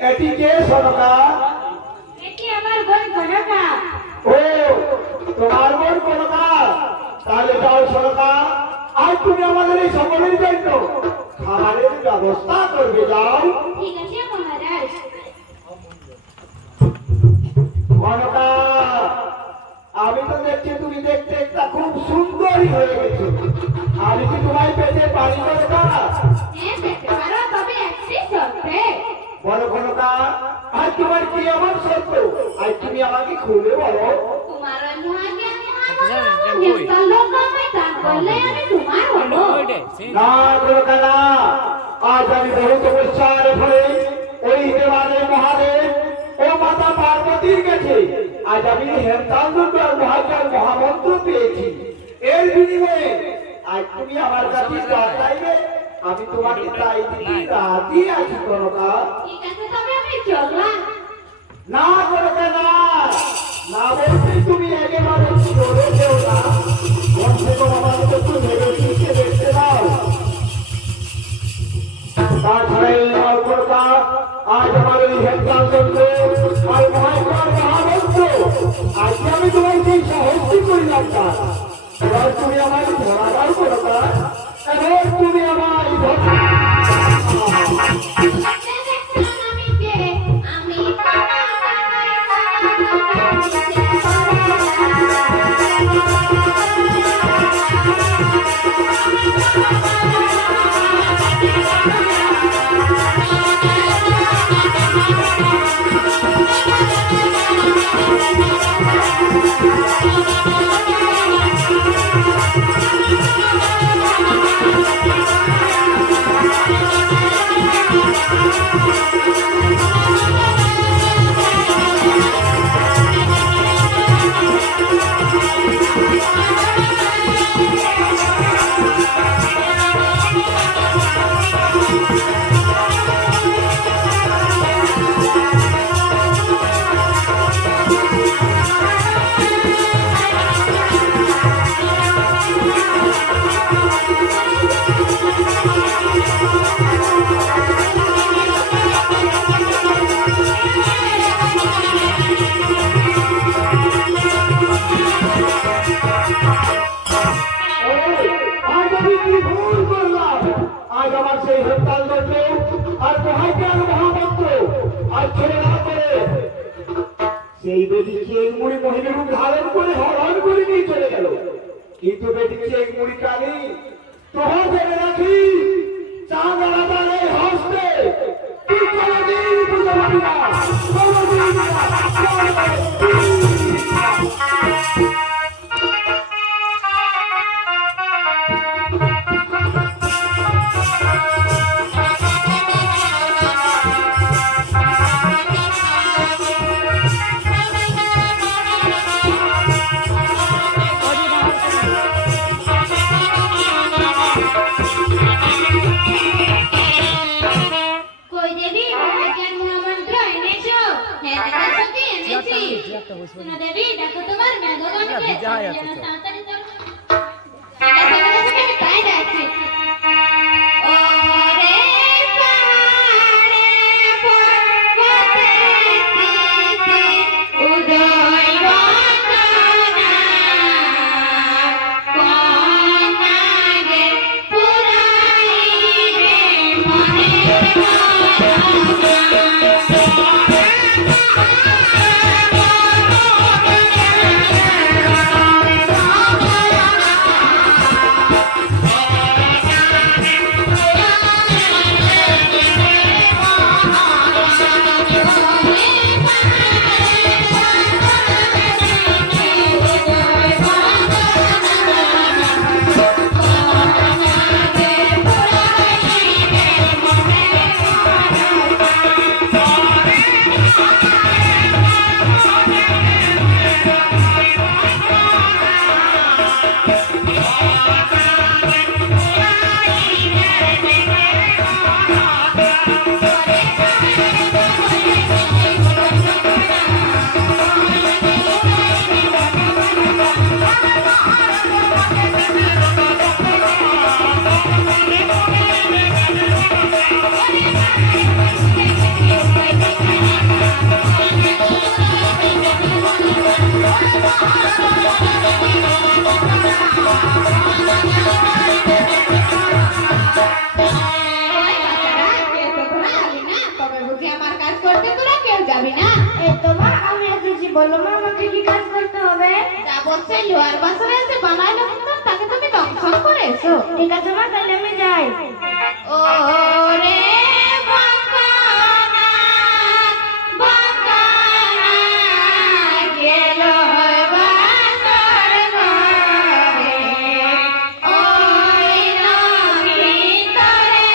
এটি কে সনকা? এটি আমার বোন কনকা। ও তোমার বোন কনকা, তাহলে যাও সনকা, আজ তুমি আমাদের এই সকলের জন্য খাবারের ব্যবস্থা করবে, যাও। ঠিক আছে মহারাজ। কনকা, আমি তো দেখছি তুমি দেখতে একটা খুব সুন্দরী হয়ে গেছো। আমি কি তোমায় পেতে পারি কনকা? হ্যাঁ পেতে পারো, তবে একটি শর্তে। বলো কনকা, আজ তোমার কি আমার শর্ত? আজ তুমি আমাকে খুলে বলো। তোমার ওই মহাকে আমি নেতা লোক আমায় দান করলে আমি তোমার হবো। না কনকা না, আজ আমি বহু তপস্যার ফলে ওই দেবালয় মহাদেব ও মাতা পার্বতীর কাছে আজ আমি হেমতান্ডব মহাকার মহামন্ত্র পেয়েছি। এর বিনিময়ে আজ তুমি আমার কাছে দান চাইবে, আমি তোমাকে তাই দিতে রাজি আছি কনকা। ঠিক আছে তবে আমি চললাম। না কনকা না, না বলতে তুমি একেবারে চলে যেও না। কমসে কম আমার একটু ভেবে চিন্তে দেখতে দাও। তাছাড়া এই আমার কনকা, আজ আমার এই হেমতান্ডব আর মহাকার মহামন্ত্র আজ আমি তোমায় সেই সাহসী করিলাম না। এবার তুমি আমায় ধরাবার কনকা, এবার তুমি আমায় আমি কে? আমি আজ আমি কি ভুল করলাম? আজ আমার সেই হরতাল মন্ত্র আর মহাজ্ঞান মহামন্ত্র আজ ছেড়ে না করে সেই বেটি চেক মুড়ি মহিলার রূপ ধারণ করে হরণ করে নিয়ে চলে গেল। কিন্তু বেটি চেক মুড়ি কালি তোহর জেনে রাখি, চাঁদ আলাদার এই হস্তে তুই কোনোদিন বুঝতে পারবি না, কোনোদিন না, কোনোদিন না। কই দেবী মহাজ্ঞান মহামন্ত্র এনেছো? হ্যাঁ দেখো কি এনেছি। শোনো দেবী, দেখো তোমার মেঘগণকে যেন তাড়াতাড়ি চলো। ঠিক আছে আমি তাই যাচ্ছি। ওরে পারে পর্বতে উদয় বন্দনা কন্যাগে পুরাইবে মনে যাবি না? এই তো মা আমি এসেছি, বলো মা আমাকে কি কাজ করতে হবে? যা বলছে লোহার বাসনে এসে বানাইলো কিন্তু তাকে তুমি দংশন করে এসো। ঠিক আছে মা, তাহলে আমি যাই। ওরে বঙ্কানা বঙ্কানা গেল বাসর ঘরে ওই নদী তরে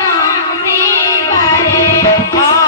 দংশি পারে ওরে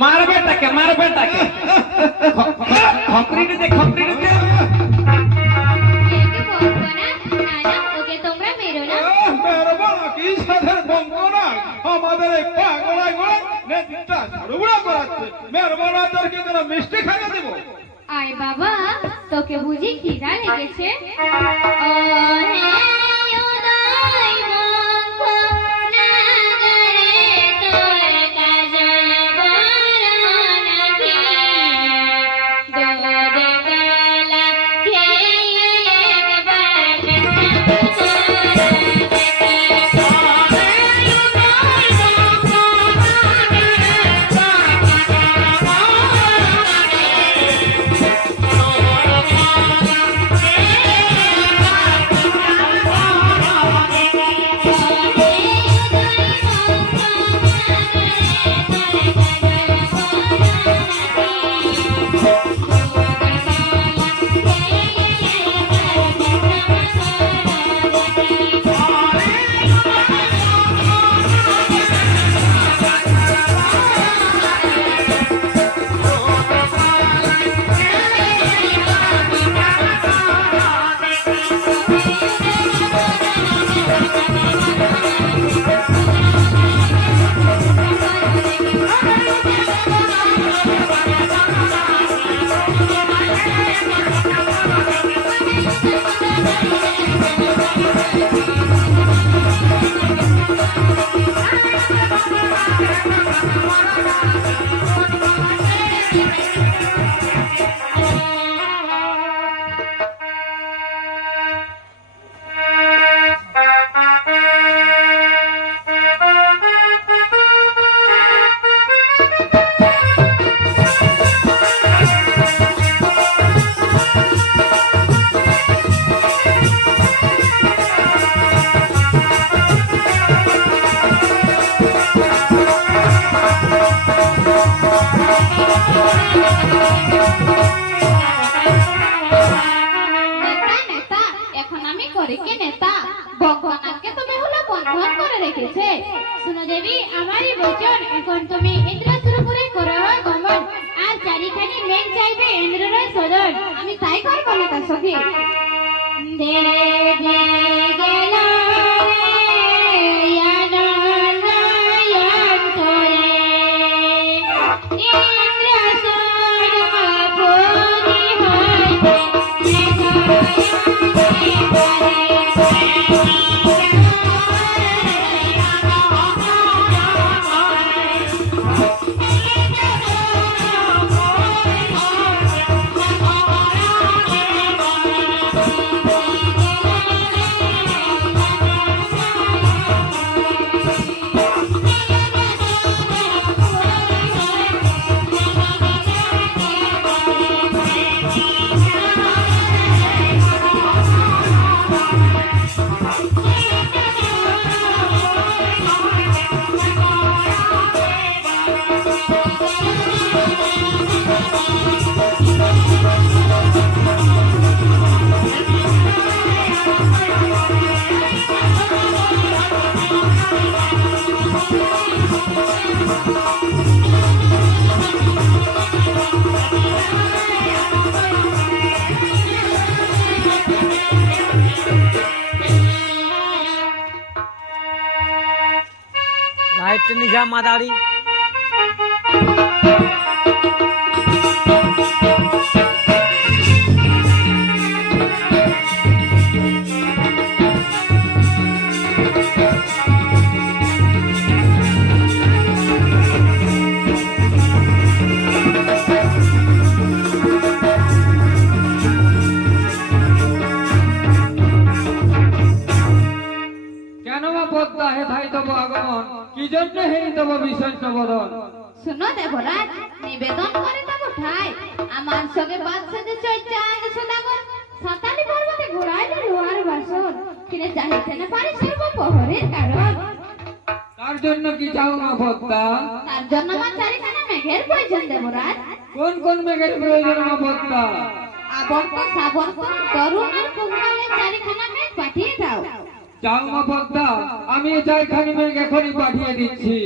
मार बेटा के खपरी दे একে বলবো না, না না ওকে তোমরা মেরো না। মেরবানা কি সাধারণ বঙ্গনা আমাদের এই পাগলায় গড়ে নেতৃত্বটা ঝাড়ুগুড়া করাচ্ছে মেরবানা তোর কি কোনো মিষ্টি খাইয়ে দেব আয় বাবা তোকে বুঝি খিদা লেগেছে ও হে উদয় মুখ নাগরে তোর কাজল বরণ কি দুধ কলা খেয়ে একবার তরিকে নেতা ভগবানকে তো বেহুলা বন্ধন করে রেখেছে। শুনো দেবী, আমারই বচন, এখন তুমি ইন্দ্রসুরপুরে করো গমন, আর চারিখানি মেঘ চাইবে ইন্দ্রের সদন। আমি তাই করবো না তার সখী। দেবী গেল লাইট নিঘা মাদারি কেন বা পদ্মা হে ভাই তব আগমন, কি জন্য হে তব ভীষণ বদন? শুনো দেবরাজ, নিবেদন করে দেব ঠাই আমার সঙ্গে বাদশাতে চৈচা আগে সদাগর সাতালি পর্বতে ঘোরাইলে লোহার বাসন কিনে চাহিতে না পারে সর্বপহরের কারণ। তার জন্য কি চাও মা পদ্মা? তার জন্য আমার চারিখানা মেঘের প্রয়োজন দেবরাজ। কোন কোন মেঘের প্রয়োজন মা পদ্মা? আবর্ত সাবর্ত তরুণ আর কুমালের চারিখানা মেঘ পাঠিয়ে দাও। চাও মা পদ্মা, আমি এই চারখানি মেঘ এখনই পাঠিয়ে দিচ্ছি।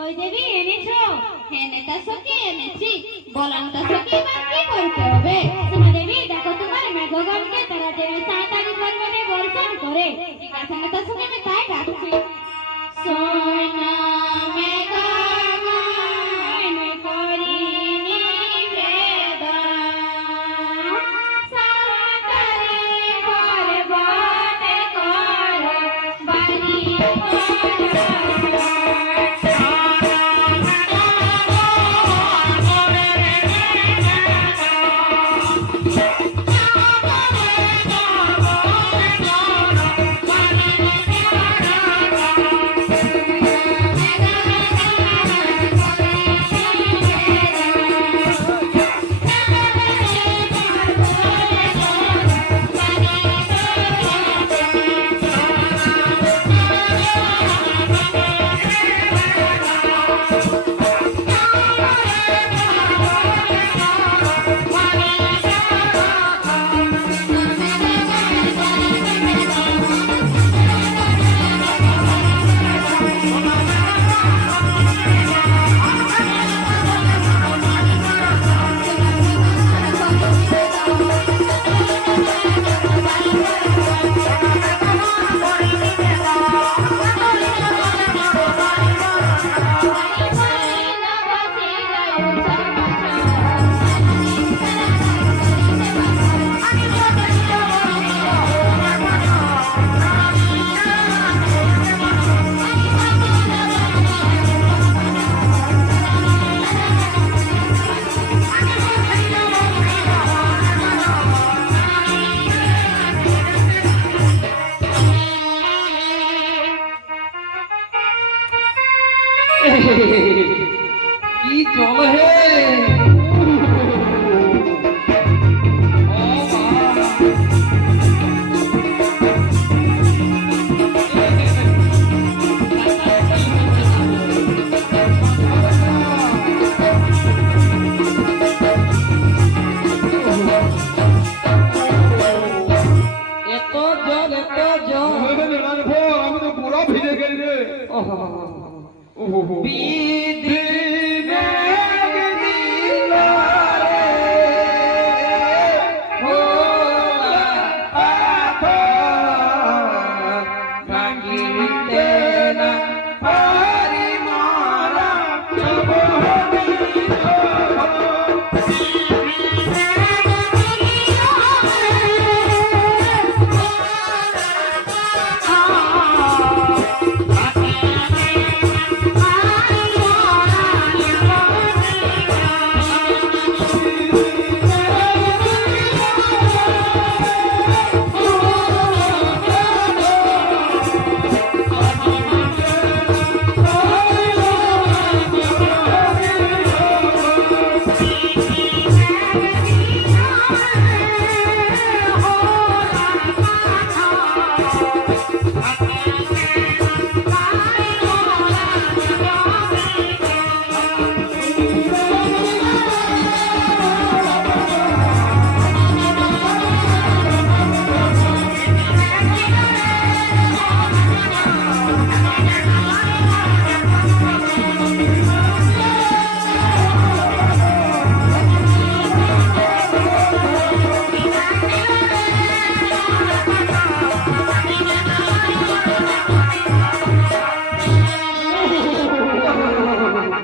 ওই দেবী এনেছো? হ্যাঁ নেতা সখী এনেছি, বলান তা সখী এবার কি করতে হবে? তোমার দেবী দেখো তোমার মেঘগণকে তারা দেবী সাঁতারি পর্বতে বর্ষণ করে। ঠিক আছে নেতা সখী, আমি তাই ডাকছি। সোনা মেঘগণ করি নিবেদন, সাঁতারি পর্বতে করো বাড়ি চল হে এত জল এত জল আমি তো পুরো ভিজে গেলি রে। বিধি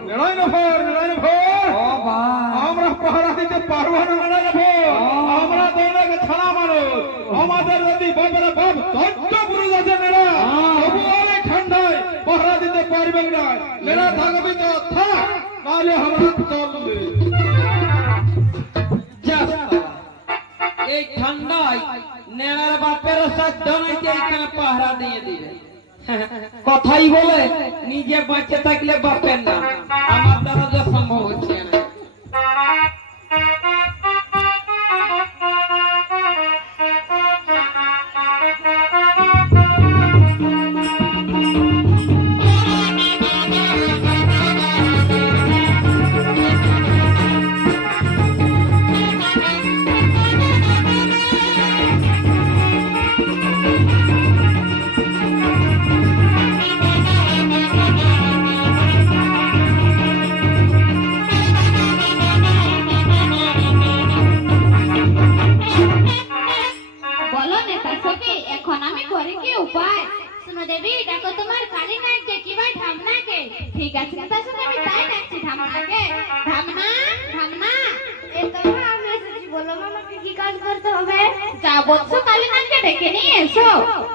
লড়াই না ভর, লড়াই না ভর। ও ভাই আমরা পাহারা দিতে পারবো না, লড়াই না ভর। আমরা দৌড়াকে ছাড়া মানুষ। আমাদের যদি বাপেরা বাপ ধৈর্য পুরুষ আছে নেড়া, তবু অনেক ঠান্ডায় পাহারা দিতে পারবে না। নেড়া থাকবি তো থাক, নাহলে আমরা চলবে। যা এই ঠান্ডায় নেড়ার বাপের সাধ্য নাই যে এখানে পাহারা দিয়ে দিবে কথাই বলে নিজে বাঁচে থাকলে বাপের না আমার দ্বারা যা সম্ভব হচ্ছে না বলো নেতা সখী এখন আমি করি কি উপায় শুনো দেবী দেখো তোমার কালী নাইকে কিবা ঢামনাকে ঠিক আছে নেতা সখী আমি তাই ডাকছি ঢামনাকে ঢামনা ঢামনা এই তো মা আমি এসেছি, বলো মা আমাকে কি কাজ করতে হবে? যা বলছো কালী নাইকে ডেকে নিয়ে এসো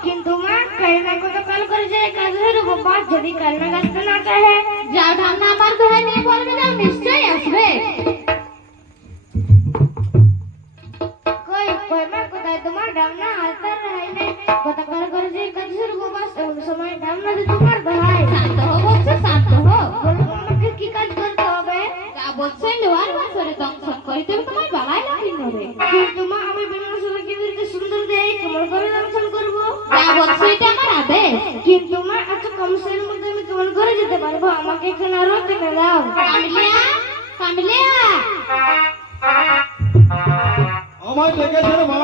কিন্তু মা কালনা কত কাল করে যে কাজ হলো বাবা, যদি কালনা গাছটা না চাহে যাও ঢামনা আমার দোহাই নিয়ে বলবে যাও নিশ্চয়ই আসবে কই কই মা কোথায় তোমার ডামনা আলতার রাই নাই কত কাল করে যে কাজ হলো বাবা, কোন সময় ডামনা যে তোমার দহাই শান্ত হো বলছো শান্ত হো বলো মা আমাকে কি কাজ করতে হবে? যা বলছো লোয়ার বছরে দংশন করিতে হবে তোমার বালাই লাগি নরে কিন্তু মা আমি বিনাশকে কিবিরকে সুন্দর দেই কেমন করে দর্শন করব? যা বলছো এটা আমার আদেশ কিন্তু মা এত কম সময়ের মধ্যে আমি কেমন করে যেতে পারবো? আমাকে এখানে আরো টেনে দাও। কামলিয়া কামলিয়া আমায় ডেকেছে রে মা।